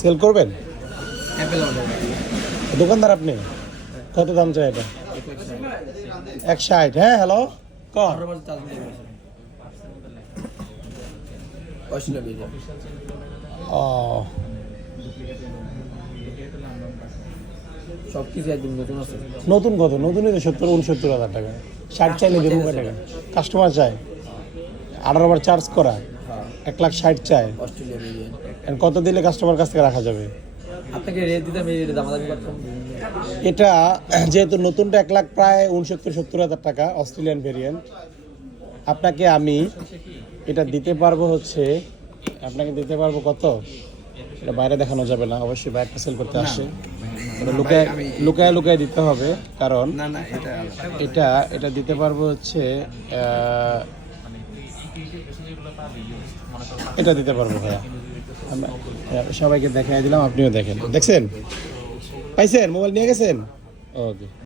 Sell করবেন? দোকানদার আপনি? কত দাম চাই এটা? 160। হ্যাঁ, হ্যালো, ক ও সবকিছু একদম নতুন আছে। নতুন কত? নতুনই তো 70-69 হাজার টাকা। 60 চাইলে দেবো কয় টাকা? কাস্টমার চায় 18 বার চার্জ করা, 1,60,000 চায়। অস্ট্রেলিয়া মিলিয়ন এখন কত দিলে কাস্টমার কাছ থেকে রাখা যাবে? আপনাকে রেট দিতাম, এই রেটে দামাদামি করতাম। এটা যেহেতু নতুনটা 1 লাখ প্রায় 69-70 হাজার টাকা, অস্ট্রেলিয়ান ভেরিয়েন্ট। আপনাকে আমি এটা দিতে পারবো হচ্ছে, আপনাকে দিতে পারবো কত? এটা বাইরে দেখানো যাবে না, অবশ্যই বাইরটা সেল করতে আসছে। এটা লুকায় লুকায় লুকায় দিতে হবে, কারণ না না, এটা এটা দিতে পারবো হচ্ছে এটা দিতে পারবো ভাইয়া। সবাইকে দেখাই দিলাম, আপনিও দেখেন। দেখছেন? পাইছেন? মোবাইল নিয়ে গেছেন? ওকে।